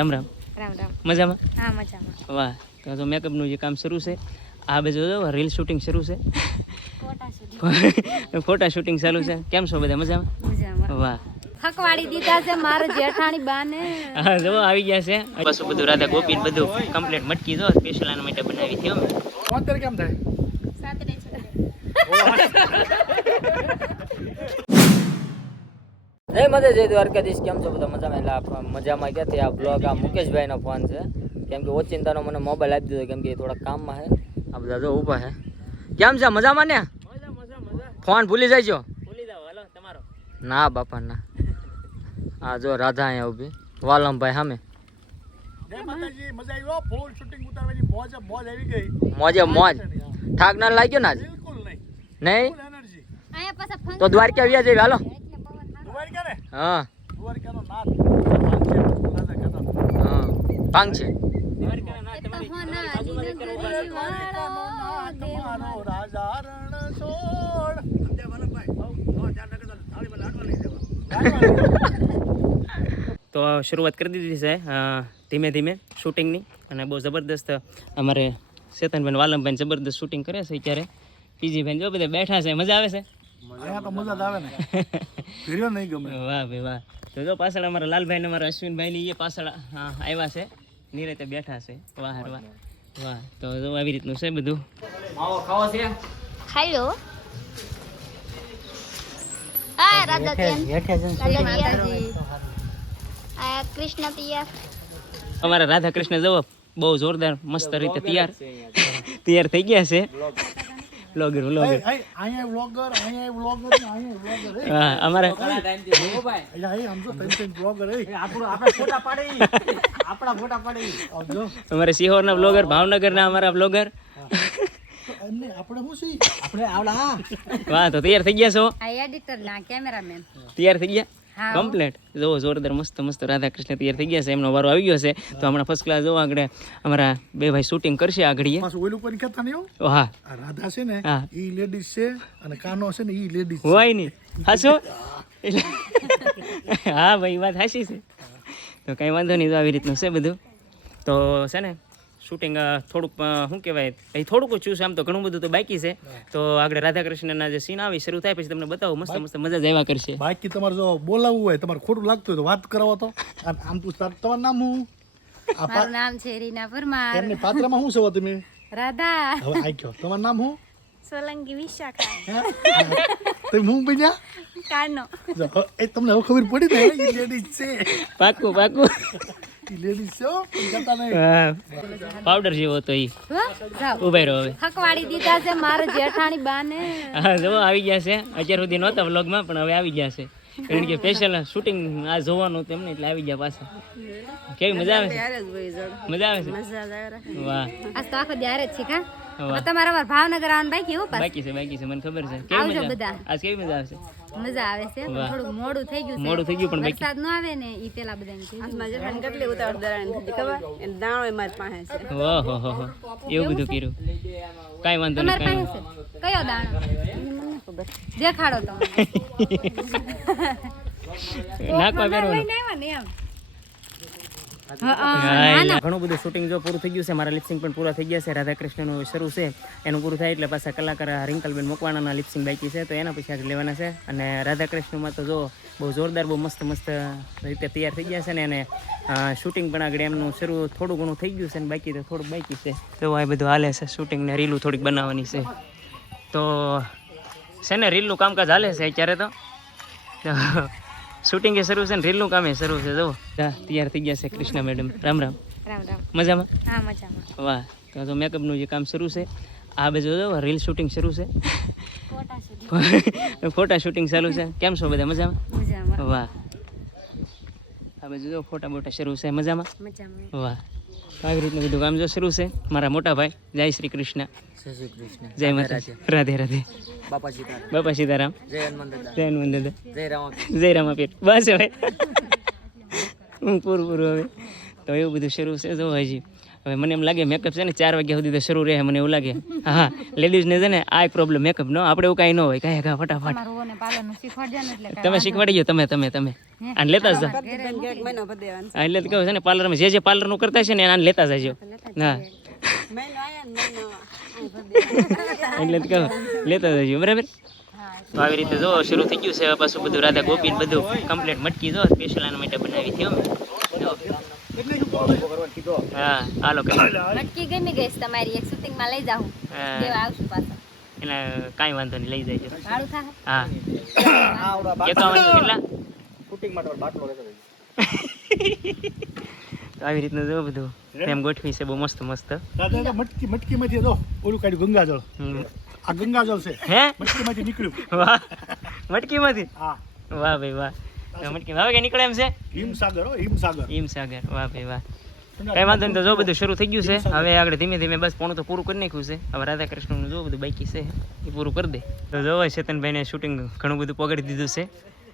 રામ રામ. રામ રામ. મજામાં? હા મજામાં. વાહ તો તો મેકઅપનું જે કામ શરૂ છે આ બાજુ જો રીલ શૂટિંગ શરૂ છે. ફોટા શૂટિંગ. ચાલુ છે. કેમ છો બધા? મજામાં? મજામાં. વાહ. થકવાડી દીધા છે મારે જેઠાણી બાને. હા જો આવી ગયા છે. બસ બધું રાધા ગોપી બધું કમ્પ્લીટ મટકી જો સ્પેશિયલ આના માટે બનાવી હતી અમે અત્યારે કેમ થાય? સાતરે જય માતા જય દ્વારકાધીશ કેમ છો બધા મજામાં? એટલે મજામાં ગયા તે આ બ્લોગ આ મુકેશભાઈનો ફોન છે. કેમ કે ઓચિંતાનો મને મોબાઈલ આપી દીધો કેમ કે એ થોડા કામમાં છે. આ બધા જો ઊભા છે. કેમ છે? મજામાં ને? ફોન ભૂલી જાય છો ભૂલી જાવ હાલો તમારો. ના બાપા ના. આ જો રાધા અહીંયા ઊભી. વાલમભાઈ સામે. મજા આવી હો. ફૂલ શૂટિંગ ઉતારવાની મોજ મોજ આવી ગઈ. મોજે મોજ. થાક ના લાગ્યો ને આજ? નહીં. નહીં? ફૂલ એનર્જી અહીંયા પાછા તો દ્વારકા વ્યા જઈએ હાલો. હા. પાંગ છે તો શરૂઆત કરી દીધી છે ધીમે ધીમે શૂટિંગની. અને બહુ જબરદસ્ત અમારે ચેતનભાઈ વાલમબેન જબરદસ્ત શૂટિંગ કરે છે અત્યારે. પીજીભાઈ જો બધા બેઠા છે મજા આવે છે? અહીંયા તો મજા જ આવે ને. ફેર્યો નહીં ગમે. વાહ ભાઈ વાહ. તો જો પાછળ અમારા લાલભાઈ ને અમારા અશ્વિનભાઈ ની એ પાછળ હા આવ્યા છે. નિરેતે બેઠા છે. વાહ વાહ વાહ. તો જો આવી રીતનું છે બધું. માવો ખાવો છે? ખાઈ લો. આ રાધા તેમ આ કૃષ્ણ પિયા અમારા રાધા કૃષ્ણ જવો બહુ જોરદાર મસ્ત રીતે તૈયાર. તૈયાર થઈ ગયા છે. બ્લોગર બ્લોગર અહીં અહીંયા વ્લોગર અહીંયા વ્લોગર અહીંયા વ્લોગર હા અમારે અહીંયા અહીં સમજો ત્રણ ત્રણ વ્લોગર પાડી. આવજો અમારે સિહોરના બ્લોગર ભાવનગરના અમારા બ્લોગર એમને આપણે શું છે આપણે આવડા. વાહ તો તૈયાર થઈ ગયા છો? આ એડિટર ના કેમેરામેન તૈયાર થઈ ગયા? હા કમ્પ્લેટ જો જોરદાર મસ્ત મસ્ત રાધા કૃષ્ણ તૈયાર થઈ ગયા છે. એમનો વારો આવી ગયો છે. તો હમણાં ફર્સ્ટ ક્લાસ જો આગળ અમારા બે ભાઈ શૂટિંગ કરશે આગળ પાછું ઓલું કોઈ કહેતા નહીં હા? રાધા છે ને હા. ઈ લેડીઝ છે અને કાનો છે ને ઈ લેડીઝ હોય નહીં. હાસો હા ભાઈ વાત હાસી છે. તો કઈ વાંધો નહીં તો આવી રીતનું છે બધું. તો છે ને શૂટિંગ થોડુંક શું કહેવાય અહીં થોડુંક ઓછું આમ તો ઘણું બધું તો બાકી છે. તો આગળ રાધા કૃષ્ણના જે સીન આવી શરૂ થાય પછી તમને બતાવો મસ્ત મસ્ત મજા જ આવ્યા કરશે. બાકી તમારે જો બોલાવવું હોય તમારે ખોટું લાગતું હોય તો વાત કરાવો તો. આમ પૂછતા તમારું નામ હું મારું નામ છે રીના પરમાર. એમની પાત્રમાં શું છો તમે? રાધા. હવે આ કયો તમારું નામ હું સોલંકી વિશાખા. તમે હું બન્યા કાનો. એ તમને હવે ખબર પડી ને ઈ લેડીઝ છે. પાકું પાકું. પાવડર જેવો હતો ઈ. હો? જાઓ. રહો હવે. હકવાડી દીધા છે મારે જેઠાણી બાને. હા જો આવી ગયા છે. અત્યાર સુધી નહોતા વ્લોગમાં પણ હવે આવી ગયા છે. કારણ કે સ્પેશિયલ શૂટિંગ આ જોવાનું હતું એમને એટલે આવી ગયા પાછા. કેવી મજા આવે છે? મજા આવે છે? વાહ. આજ તો આખો ત્યારે જ છે કા? તમારા ભાવનગર આવવાનું બાકી એવું બાકી છે બાકી છે. મને ખબર છે. કેવી મજા બધા. આજ કેવી મજા આવશે મજા આવે છે પણ વાહ. મોડું થઈ ગયું છે. મોડું થઈ ગયું પણ વરસાદ ન આવે ને ઈ પેલા બધા કેટલી ઉતાવળ દરાણી થતી ખબર? એને દાણો એ મારી પાસે છે. વાહ હો હો એવું બધું કર્યું. કાઈ વાંધો નહીં કાઈ પાસે કયો દાણો? દેખાડો તો. નાખવા બેરો નહીં આવ્યા ને એમ. ઘણું બધું શૂટિંગ જો પૂરું થઈ ગયું છે મારા લિપસિંગ પણ પૂરા થઈ ગયા છે રાધા કૃષ્ણનું શરૂ છે એનું પૂરું થાય એટલે પાછા કલાકાર રિંકલબેન મકવાણાના લિપસિંગ બાકી છે તો એના પછી આગળ લેવાના છે. અને રાધા કૃષ્ણમાં તો જો બહુ જોરદાર બહુ મસ્ત મસ્ત રીતે તૈયાર થઈ ગયા છે ને અને શૂટિંગ પણ આગળ એમનું શરૂ થોડું ઘણું થઈ ગયું છે ને બાકી તો થોડુંક બાકી છે. તો આ બધું હાલે છે શૂટિંગ ને રીલું થોડીક બનાવવાની છે. તો છે ને રીલનું કામકાજ હાલે છે અત્યારે તો શૂટિંગ એ શરૂ છે ને રીલનું કામ એ શરૂ છે જો તૈયાર થઈ ગયા છે કૃષ્ણા મેડમ. રામ રામ. રામ રામ. મજામાં? હા મજામાં. વાહ તો તો મેકઅપનું જે કામ શરૂ છે આ બાજુ જો રીલ શૂટિંગ શરૂ છે. ફોટા શૂટિંગ. ચાલુ છે. કેમ છો બધા? મજામાં? મજામાં. વાહ. આ બાજુ જો ફોટા બોટા શરૂ છે. મજામાં? મજામાં. વાહ. આવી રીતનું બધું કામ જો શરૂ છે. મારા મોટા ભાઈ જય શ્રી કૃષ્ણ. જય શ્રી કૃષ્ણ. જય માતા રાધે. રાધે બાપા સીતારામ બાપા સીતારામ જય હનુમાન દાદા. જય હનુમાન દાદા. જય રામ જય રામાપીર. બસ હવે. હું પૂરું પૂરું હવે. તો એવું બધું શરૂ છે જો હજી. હવે મને એમ લાગે મેકઅપ છે ને ચાર વાગ્યા સુધી તો શરૂ રહે મને એવું લાગે. હા લેડીઝને છે ને આ પ્રોબ્લેમ મેકઅપ નો. આપણે એવું કાંઈ ન હોય. કાંઈ કાંઈ ફટાફટ. તમે શીખવાડી ગયો તમે તમે તમે. આને લેતા જ. એટલે કહું છે ને પાર્લરમાં જે જે પાર્લરનું કરતા છે ને આને લેતા જાજો. હા. એટલે જ લેતા જજો બરાબર? તો આવી રીતે જો શરૂ થઈ ગયું છે પાછું બધું રાધા ગોપી ને બધું કમ્પ્લીટ મટકી જો સ્પેશિયલ આના માટે બનાવી થયો હા હાલો મટકી ગમી ગઈ તમારી એક શૂટિંગમાં લઈ જાઉં. આવશું પાછા. એને કાંઈ વાંધો નહીં લઈ જાય હા. આવી રીતનું જો બધું એમ ગોઠવી છે બહુ મસ્ત મસ્ત. મટકી મટકીમાંથી જો ઓલું કાઢ્યું ગંગાજળ. આ ગંગાજળ છે. હે? મટકીમાંથી નીકળ્યું. વાહ. મટકીમાંથી? હા. વાહ ભાઈ વાહ. મટકી હવે કે નીકળે એમ છે? હિમસાગર હો હિમસાગર. હિમસાગર. વાહ ભાઈ વાહ. કઈ વાંધો નહીં તો જો બધું શરૂ થઈ ગયું છે. હવે આગળ ધીમે ધીમે બસ પોણું તો પૂરું કરી નાખ્યું છે. હવે રાધા કૃષ્ણનું જો બધું બાકી છે એ પૂરું કરી દે. તો જો ચેતનભાઈને શૂટિંગ ઘણું બધું પકડી દીધું છે.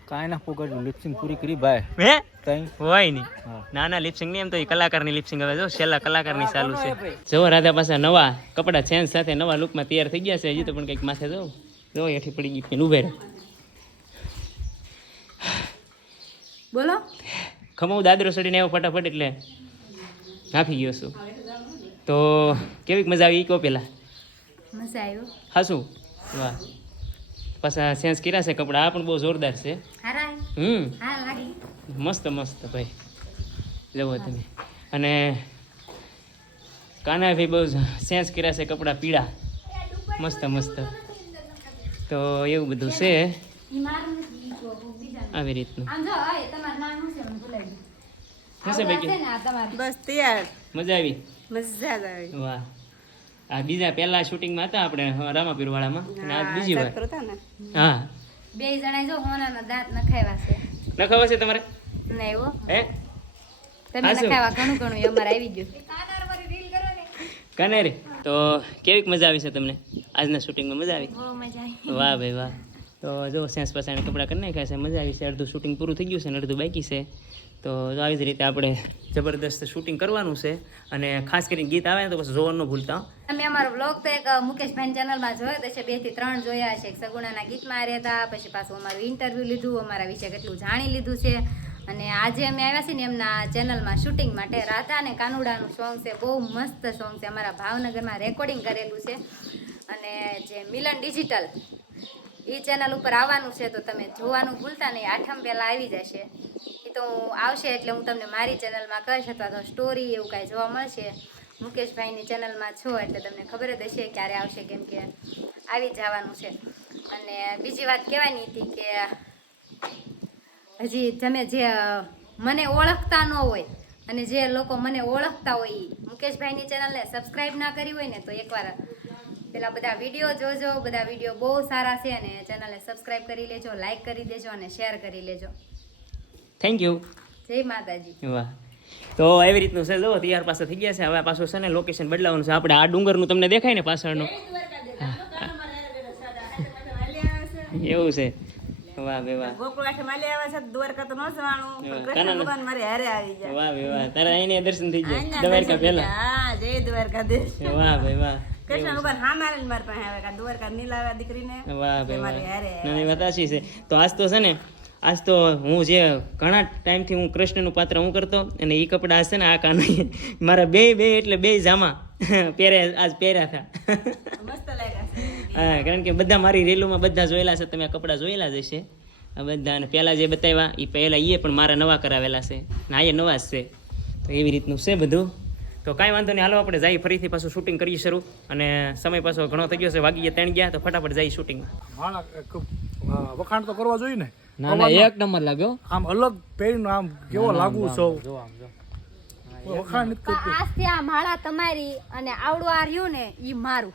કાંઈ ના પોગાડ્યું લિપસિંગ પૂરી કરી ભાઈ હે? કઈ? હોય નહીં ના ના લિપસિંગ નહીં એમ તો એ કલાકારની લિપસિંગ હવે જો છેલ્લા કલાકારની ચાલુ છે. જો રાધા પાસે નવા કપડા ચેન્જ સાથે નવા લુકમાં તૈયાર થઈ ગયા છે. હજી તો પણ કંઈક માથે જો જો એઠી પડી ગઈ પેન ઉભે રહો બોલો. ખમો દાદરો સડીને આવ્યો ફટાફટ એટલે નાખી ગયો છું. તો કેવીક મજા આવી એ કહો પેલા? મજા આવ્યો. હાસું વાહ. પાછા સેન્સ કર્યા છે કપડાં આ પણ બહુ જોરદાર છે. હમ. મસ્ત મસ્ત ભાઈ. લેવો તમે. અને કાનાભાઈ બહુ સેન્સ કર્યા છે કપડાં પીળા. મસ્ત મસ્ત. તો એવું બધું છે. આવી રીતનું. બસ તૈયાર. મજા આવી? મજા આવી. વાહ. આ બીજા પહેલા શૂટિંગમાં હતા આપણે રામાપીર વાળામાં અને આજ બીજી વાર. હા. બે જણા જો હોનાના દાંત નખાવ્યા છે. ન છે તમારે? નહીં એવો? હે? તમે હા, નખાવ્યા ઘણું ઘણું અમારે આવી ગયું. કાને તો કેવીક મજા આવી છે તમને? આજના શૂટિંગમાં મજા મજા આવી. વાહ ભાઈ વાહ. તો જો સેન્સ પસાણે કપડાં કરી નાખ્યા છે મજા આવી છે. અડધું શૂટિંગ પૂરું થઈ ગયું છે અને અડધું બાકી છે. તો આવી જ રીતે આપણે જબરદસ્ત શૂટિંગ કરવાનું છે. અને ખાસ કરીને ગીત આવે ને તો પછી જોવાનું ન ભૂલતા. હો. તમે અમારો બ્લોગ તો એક મુકેશભાઈ ચેનલમાં જોયો તો છે બેથી ત્રણ જોયા છે. એક સગુણાના ગીતમાં રહેતા પછી પાછું અમારું ઇન્ટરવ્યૂ લીધું અમારા વિશે કેટલું જાણી લીધું છે. અને આજે અમે આવ્યા છીએ ને એમના ચેનલમાં શૂટિંગ માટે. રાધા અને કાનુડાનું સોંગ છે બહુ મસ્ત સોંગ છે. અમારા ભાવનગરમાં રેકોર્ડિંગ કરેલું છે. અને જે મિલન ડિજિટલ એ ચેનલ ઉપર આવવાનું છે તો તમે જોવાનું ભૂલતા નહીં. આઠમ પહેલાં આવી જશે. તો આવશે એટલે હું તમને મારી ચેનલમાં કહીશ અથવા તો સ્ટોરી એવું કાંઈ જોવા મળશે. મુકેશભાઈની ચેનલમાં છો એટલે તમને ખબર જ હશે ક્યારે આવશે કેમ કે આવી જવાનું છે. અને બીજી વાત કહેવાની હતી કે હજી તમે જે મને ઓળખતા ન હોય અને જે લોકો મને ઓળખતા હોય એ મુકેશભાઈની ચેનલને સબસ્ક્રાઈબ ના કરી હોય ને તો એકવાર પેલા બધા વીડિયો જોજો. બધા વીડિયો બહુ સારા છે અને ચેનલને સબસ્ક્રાઈબ કરી લેજો લાઈક કરી દેજો અને શેર કરી લેજો. થેન્ક યુ જય માતાજી. વાહ. તો એવી રીતનું છે જો તૈયાર પાસે થઈ ગયા છે. હવે પાછું છે ને લોકેશન બદલાવાનું છે. આપણે આ ડુંગરનું તમને દેખાય ને પાછળનું? એવું છે. વાહ બે વાહ. ગોકુળ આઠે આવે છે દ્વારકા તો ન જવાનું. કૃષ્ણ ભગવાન મારે હારે આવી જાય વાહ બે વાહ. તારા અહીંયા દર્શન થઈ ગયા. દ્વારકા પહેલા. હા જય દ્વારકાધીશ વાહ ભાઈ વાહ. કૃષ્ણ ભગવાન હા મારે મારી પાસે આવે કાં દ્વારકા નીલાવે દીકરીને. વાહ ભાઈ વાહ. ના, વાત છે. તો આજ તો છે ને આજ તો હું જે ઘણા ટાઈમથી હું કૃષ્ણનું પાત્ર હું કરતો અને એ કપડાં હશે ને આ કાના મારા બે બે એટલે બે જામા પહેરે આજ પહેર્યા હતા હા કારણ કે બધા મારી રેલુમાં બધા જોયેલા છે તમે કપડાં જોયેલા જ હશે. આ બધા અને પહેલાં જે બતાવ્યા એ પહેલાં એ પણ મારા નવા કરાવેલા છે. ના એ નવા જ છે. તો એવી રીતનું છે બધું. તો કાંઈ વાંધો નહીં હાલો આપણે જઈએ ફરીથી પાછું શૂટિંગ કરીએ શરૂ. અને સમય પાછો ઘણો થઈ ગયો છે વાગી ગયા ત્રણ ગયા તો ફટાફટ જઈએ શૂટિંગમાં વખાણ તો કરવા જોઈએ ને. ના ના એક નંબર લાગ્યો. આમ અલગ પહેરીને આમ કેવો લાગુ છો? વખાણ નથી પણ કરતું આજથી આ માળા તમારી અને આવડું આ રહ્યું ને ઈ મારું.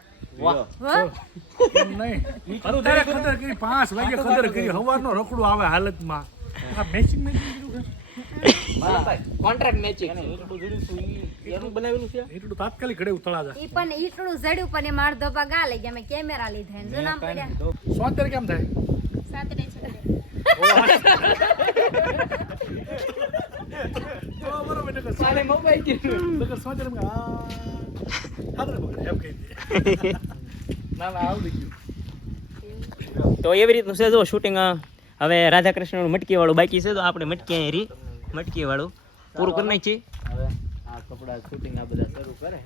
પાંચ વાગે ખદર કરી. રખડું આવે હાલતમાં. આ મેચિંગ મેચિંગ કર્યું છે. એટલું તાત્કાલિક ઘડે તળાજા ઈ પણ ઈટડું જડ્યું પણ એમાં અડધો ભાગ આ લઈ ગયા. મેં કેમેરા લીધા ને જૂના પડ્યા. કેમ થાય. તો એવી રીતનું છે જો શૂટિંગ હવે રાધા કૃષ્ણનું મટકી વાળું બાકી છે તો આપણે મટકી રી મટકી વાળું પૂરું કરી નાખીએ. હવે આ કપડા શૂટિંગ આ બધા શરૂ કરે.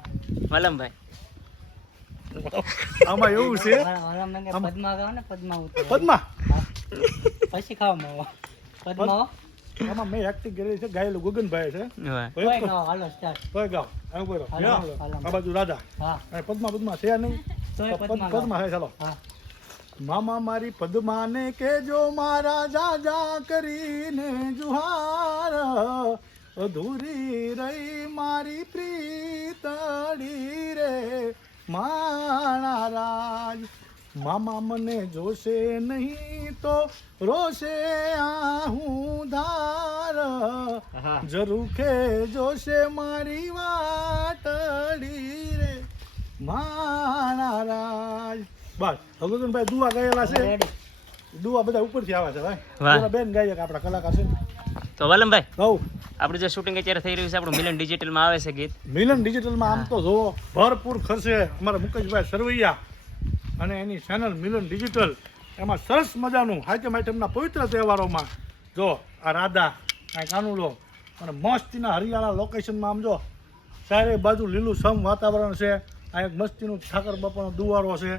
વાલમભાઈ. આમાં એવું છે? પદ્મા ગાવ ને પદ્મા પદ્મા? પછી ખાવા માવો પદ્મા? આમાં મેં એક્ટિંગ કરેલી છે ગાયેલું ગગનભાઈ છે. કોઈ ગાવ. આ બાજુ રાધા. અને પદ્મા પદ્મા છે નહીં? પદ્મા હે ચાલો. હા. મામા મારી પદ્માને કેજો મારા જાજા કરીને જુહાર. અધૂરી રહી મારી પ્રીતડી રે. માણા રાજ મામા મને જોશે નહીં તો રોશે હું ધાર. જરૂખે જોશે મારી વાતડી રે. માણા રાજ. બસ ભગવતભાઈ દુવા ગયેલા છે. દુવા દુઆ બધા ઉપરથી આવે છે ભાઈ. બેન ગાય આપણા કલાકાર છે. ને. તો વાલમભાઈ કહું? આપણું જે શૂટિંગ અત્યારે થઈ રહ્યું છે આપણું મિલન ડિજિટલમાં આવે છે ગીત. મિલન ડિજિટલમાં આમ તો જોવો ભરપૂર ખર્ચે અમારા મુકેશભાઈ સરવૈયા અને એની ચેનલ મિલન ડિજિટલ એમાં સરસ મજાનું હાઈટમ આઈટમના પવિત્ર તહેવારોમાં જો આ રાધા કાંઈ કાનુડો અને મસ્તીના હરિયાળા લોકેશનમાં આમ જો ચારે બાજુ લીલું સમ વાતાવરણ છે આ એક મસ્તીનું ઠાકર બાપાનો દુવારો છે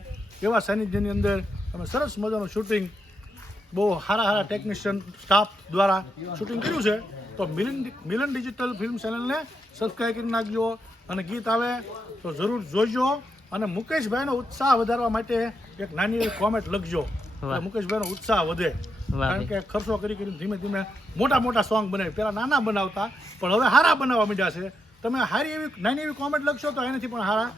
એવા સાનિધ્યની અંદર અમે સરસ મજાનું શૂટિંગ બહુ સારા સારા ટેકનિશિયન સ્ટાફ દ્વારા શૂટિંગ કર્યું છે. તો મિલન મિલન ડિજિટલ ફિલ્મ ચેનલને સબસ્ક્રાઈબ કરી નાખજો અને ગીત આવે તો જરૂર જોઈજો અને મુકેશભાઈનો ઉત્સાહ વધારવા માટે એક નાની એવી કોમેન્ટ લખજો. મુકેશભાઈનો ઉત્સાહ વધે. કારણ કે ખર્ચો કરી કરીને ધીમે ધીમે મોટા મોટા સોંગ બને પેલા નાના બનાવતા પણ હવે સારા બનાવવા માંડ્યા છે. તમે સારી એવી નાની એવી કોમેન્ટ લખશો તો એનાથી પણ હારા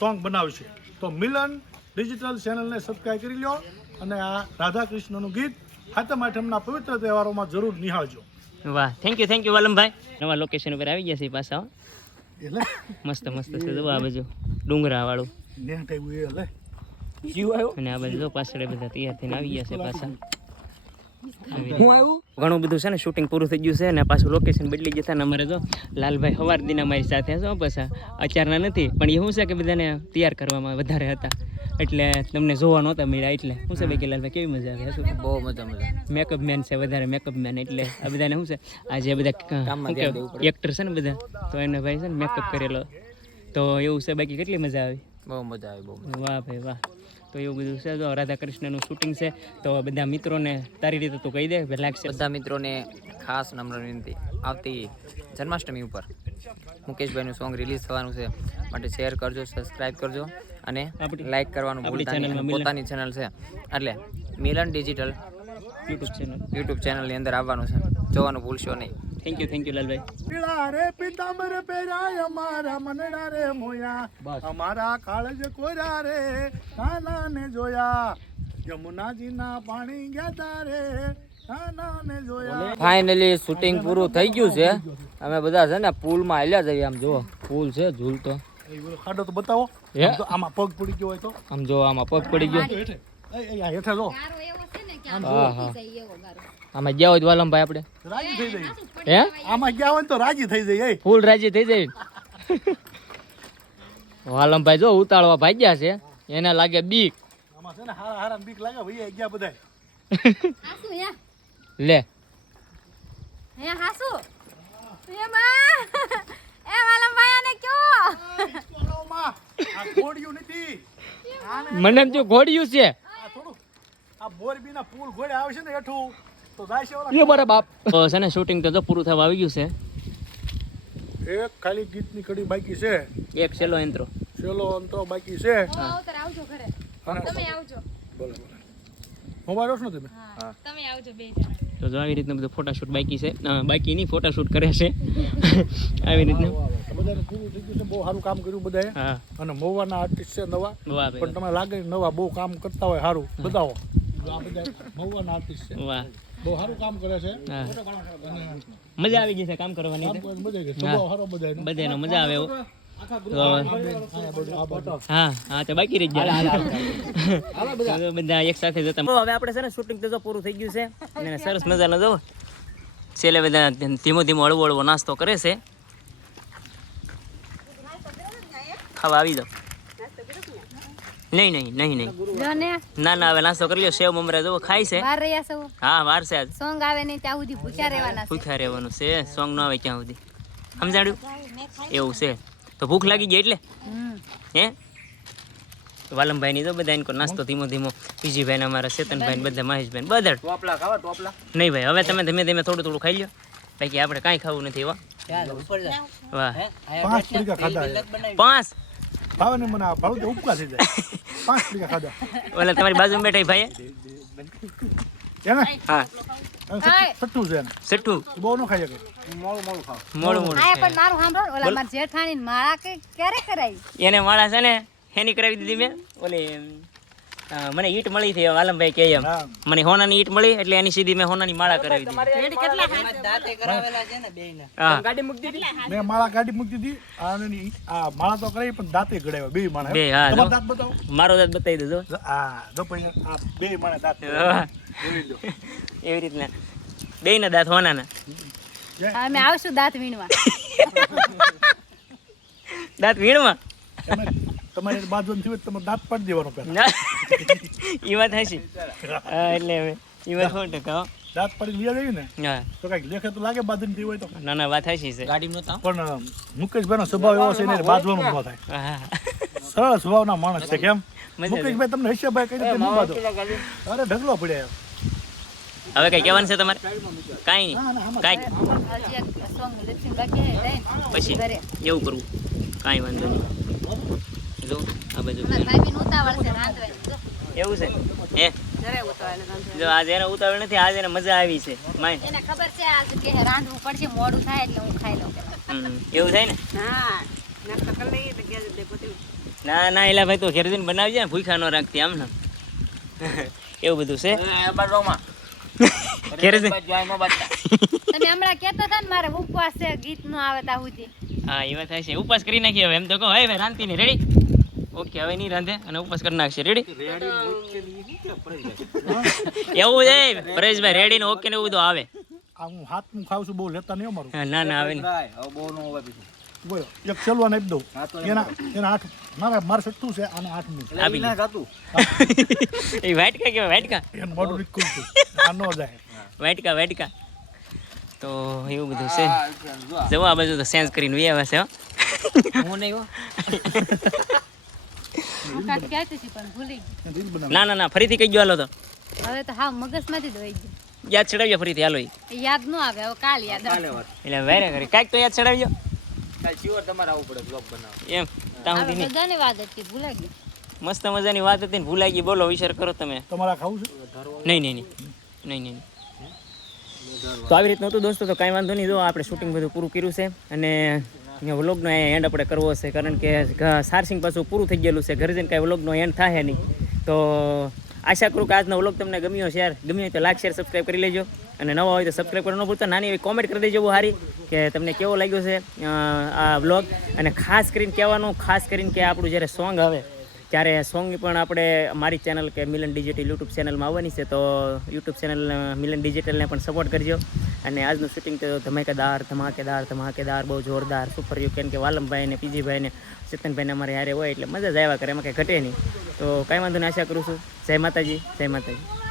સોંગ બનાવશે. તો મિલન ડિજિટલ ચેનલને સબસ્ક્રાઈબ કરી લો અને આ રાધા કૃષ્ણનું ગીત હાથમ આઠમના પવિત્ર તહેવારોમાં જરૂર નિહાળજો. વાહ થેન્ક યુ થેન્ક યુ વાલમભાઈ. નવા લોકેશન ઉપર આવી ગયા છે પાછા હો. એટલે? મસ્ત મસ્ત છે જો આ બાજુ ડુંગરા વાળું નેટ આવ્યું એ એટલે? અને આ બાજુ જો પાછળ બધા તૈયાર થઈને આવી ગયા છે પાછા. ઘણું બધું છે ને શૂટિંગ પૂરું થઈ ગયું છે ને પાછું લોકેશન બદલી ગયા ને અમારે જો લાલભાઈ હવાર દિન અમારી સાથે છો પાછા. અચારના નથી પણ એ શું છે કે બધાને તૈયાર કરવામાં વધારે હતા. એટલે તમને જોવા નહોતા મળ્યા એટલે. શું છે બાકી લાલભાઈ કેવી મજા આવે? શું બહુ મજા મજા. મેકઅપ મેન છે વધારે મેકઅપ મેન એટલે આ બધાને શું છે? આ જે બધા એક્ટર છે ને બધા? તો એને ભાઈ છે ને મેકઅપ કરેલો. તો એવું છે બાકી કેટલી મજા આવી? બહુ મજા આવી બહુ વાહ ભાઈ વાહ. તો એવું બધું છે તો રાધા કૃષ્ણનું શૂટિંગ છે તો બધા મિત્રોને તારી રીતે તું કહી દે લાગશે. બધા મિત્રોને ખાસ નમ્ર વિનંતી. આવતી જન્માષ્ટમી ઉપર મુકેશભાઈનું સોંગ રિલીઝ થવાનું છે. માટે શેર કરજો સબસ્ક્રાઇબ કરજો. અને લાઈક કરવાનું ભૂલતા નહીં. પોતાની ચેનલ છે. એટલે Milan digital YouTube channel YouTube ચેનલની અંદર આવવાનું છે. જોવાનું ભૂલશો નહીં. Thank you thank you Lalbhai. પીળા રે પિતાંબર પહેરાય અમારા મનડા રે મોયા. અમારા કાળજ કોરા રે નાના ને જોયા. યમુનાજીના પાણી ગયા તારે નાના ને જોયા. ફાઇનલી શૂટિંગ પૂરું થઈ ગયું છે. અમે બધા છે ને પુલમાં હાલ્યા જઈએ આમ જુઓ. પુલ છે ઝૂલતો. ખાડો તો બતાવો. આમાં પગ પડી ગયો હોય તો. આમ જો આમાં પગ પડી ગયો. હેઠે જો. ગારો એવો છે ને કે આમ હા હા જાય એવો ગારો આમાં ગયા હોય તો વાલમભાઈ આપણે. રાજી થઈ જાય. હે? આમાં ગયા હોય તો રાજી થઈ જાય ફૂલ રાજી થઈ જાય. વાલમભાઈ જો ઉતાળવા ભાગ્યા છે. એને લાગે બીક. આમાં છે ને હારા હારા બીક લાગે ભાઈ ગયા બધા લે. હે હાસુ. એ એ વાલા ભાયાને કયો? આ ઘોડિયું નથી. મને જો ઘોડિયું છે. આ થોડું આ પુલ ઘોડે આવે છે ને એઠું તો જાય છે ઓલા મારા બાપ. છે ને શૂટિંગ તો જો પૂરું થવા આવી ગયું છે. એક ખાલી ગીતની કડી બાકી છે. એક છેલ્લો એન્ત્રો છેલ્લો અંતરો બાકી છે. આવજો ઘરે. તમે આવજો. બોલો બોલો. હું છો ને તમે? હા. તમે આવજો બે જણા. તો જો આવી રીતના બધું ફોટાશૂટ બાકી છે. બાકી નહીં ફોટાશૂટ કરે છે. આવી રીતના. બધાને પૂરું થઈ ગયું છે. બહુ સારું કામ કર્યું બધાએ. અને મોવાના આર્ટિસ્ટ છે નવા. પણ તમે લાગે નવા બહુ કામ કરતા હોય સારું. બતાવો. આ આર્ટિસ્ટ છે. વાહ. બહુ સારું કામ કરે છે. મજા આવી ગઈ છે કામ કરવાની બધાયનો. બધાનો. મજા આવે હા હા તો બાકી રહી ગયા બધા એક સાથે જતા હવે આપણે છે ને શૂટિંગ તો જો પૂરું થઈ ગયું છે અને સરસ મજાનો જો છેલ્લે બધા ધીમો ધીમો હળવો હળવો નાસ્તો કરે છે ખાવા આવી જાઓ નહીં નહીં નહીં નહીં ના ના હવે નાસ્તો કરી લો સેવ મમરા જો ખાય છે. હા વાર છે? આજ. સોંગ આવે નહીં ત્યાં સુધી. ભૂખ્યા રહેવાના ભૂખ્યા રહેવાનું છે. સોંગ ન આવે ક્યાં સુધી? સમજાડ્યું એવું છે. તો ભૂખ લાગી ગઈ એટલે? હે? વાલમભાઈ ની તો બધા એનો નાસ્તો ધીમો ધીમો. પીજીભાઈ ને અમારા ચેતનભાઈ ને બધા મહેશભાઈ બધા. ટોપલા ખાવા ટોપલા? નહીં ભાઈ હવે તમે ધીમે ધીમે થોડું થોડું ખાઈ લો બાકી આપણે કાંઈ ખાવું નથી એવા વાહ. પાંચ પાંચ? ભાવે મને ભાવ ઉપકા થઈ જાય. પાંચ પડીકા ખાધા. ઓલા તમારી બાજુમાં બેઠા ભાઈ એને હા. સટ્ટું છે એને સટ્ટુ? બહુ ન ખાઈ શકે. મોળું મોળું ખાવ મોડું મોડું. આ પણ મારું સાંભળો ઓલા મારા જેઠાણી માળા કે ક્યારે કરાવી? એને માળા છે ને હેની કરાવી દીધી મેં. ઓલી મને ઈટ મળી હતી વાલમભાઈ કે એમ. મને હોનાની ઈટ મળી એટલે એની સીધી મેં હોનાની માળા કરાવી દીધી. હા. ગાડી મૂકી દીધી? મેં માળા ગાડી મૂકી દીધી. આ માળા તો કરાવી પણ દાંતે ગળાવ્યા. બે માણસ બે, હા. દાંત બતાવો. મારો દાંત બતાવી દેજો. આ જો પછી આ બે માણસ દાંત એવી રીતના. બે ના દાંત હોનાના. અમે આવશું દાંત વીણવા. દાંત જ. તમારી બાજુ નથી હોય તો તમારે દાંત પાડી દેવાનો પહેલા. એ વાત હશે એટલે હવે એ વાત સો ટકા દાંત પાડી લઈ આવી ને તો કંઈક લેખે તો લાગે બાજુ થયું હોય તો. ના ના વાત હશે છે. ગાડી નહોતા? પણ મુકેશભાઈનો સ્વભાવ એવો છે એને બાજવાનું ન થાય. સરળ સ્વભાવના માણસ છે કેમ? મુકેશભાઈ તમને હૈશાભાઈ કઈ રીતે ન અરે ઢગલો પડ્યા હવે કઈ કહેવાનું છે તમારે? કાંઈ ના, ના, નહીં. કાંઈ પછી એવું કરવું કાંઈ વાંધો નહીં. જો આ બાજુ ભાઈ બી ઉતાવળ છે રાંધવાની. એવું છે? હે. જો આજે એને ઉતાવળ નથી આજે એને મજા આવી છે. માય. એને ખબર છે આજ કે રાંધવું પડશે મોડું થાય એટલે હું ખાઈ લઉં. એવું થાય ને? ના ના એલા ભાઈ તો ઘેર જઈને બનાવજે જાય ભૂખા ન રાખતી આમ ને. એવું બધું છે? ઘેર જઈને તમે હમણાં કહેતા હતા ને મારે ઉપવાસ છે ગીત નો આવે તા સુધી. હા એ વાત થાય છે. ઉપવાસ કરી નાખીએ હવે એમ તો કહો. હવે ભાઈ રાંધતી નહીં રેડી ઓકે હવે નહીં રાંધે અને ઉપવાસ કરી નાખશે. રેડી એવું છે પરેશભાઈ રેડી ને ઓકે ને એવું બધું આવે. આ હું હાથનું ખાઉં છું બહુ લેતા નહીં અમારું ના ના આવે નહીં. હવે બહુ નો હોય બોલો એક સેલવાન આપી દઉં. એના એના આઠ મારા મારે સટ્ટું છે અને આઠમું છે આપી ના ખાતું એ વાટકા કેવાય વાટકા? એનું મોઢું નીકળું છું આ ન જાય. વાટકા વાટકા. તો એવું બધું છે. જવા આ. બાજુ તો સેન્સ કરીને વી આવે છે હો. હું નહીં ના ના ના ફરીથી કઈ ગયો હાલો તો. હવે તો હા મગજમાંથી જ વહી ગયું. યાદ ચડાવજો ફરીથી હાલો યાદ ન આવે હવે કાલ યાદ આવે. એટલે વેરે કરી કાંઈક તો યાદ ચડાવજો. કાલ શિવર તમારે આવવું પડે બ્લોગ બનાવો એમ સુધી નહીં. બધાની વાત હતી ભૂલાઈ ગઈ. મસ્ત મજાની વાત હતી ને ભૂલાઈ ગઈ. બોલો વિચાર કરો તમે. તમારા ખાવું છે? નહીં નહીં નહીં. નહીં નહીં તો આવી રીતનું હતું દોસ્તો તો કાંઈ વાંધો નહીં. જો આપણે શૂટિંગ બધું પૂરું કર્યું છે. અને અહીંયા વ્લોગનો એન્ડ આપણે કરવો છે, કારણ કે સારસિંગ પાછું પૂરું થઈ ગયેલું છે. ઘરે જઈને કાંઈ વ્લોગનો એન્ડ થાય નહીં. તો આશા કરું કે આજનો વ્લોગ તમને ગમ્યો છે યાર. ગમ્યો તો લાઈક શેર સબસ્ક્રાઈબ કરી લેજો. અને નવા હોય તો સબસ્ક્રાઈબ કરવાનું ભૂલતા. નાની એવી કોમેન્ટ કરી દેજો બહુ સારી કે તમને કેવો લાગ્યો છે આ વ્લોગ અને ખાસ કરીને કહેવાનું, ખાસ કરીને કે આપણું જ્યારે સોંગ આવે ત્યારે સોંગ પણ આપણે મારી ચેનલ કે મિલન ડિજિટલ યુટ્યુબ ચેનલમાં આવવાની છે, તો યુટ્યુબ ચેનલ મિલન ડિજિટલને પણ સપોર્ટ કરજો. અને આજનું શૂટિંગ તો ધમાકેદાર ધમાકેદાર ધમાકેદાર, બહુ જોરદાર સુપર યુ કેમ કે વાલમભાઈ ને, પીજીભાઈ ને ચેતનભાઈને અમારે હારે હોય એટલે મજા જ આવ્યા કરે, એમાં કંઈ ઘટે નહીં. તો કાંઈ વાંધો નહીં, આશા કરું છું. જય માતાજી જય માતાજી.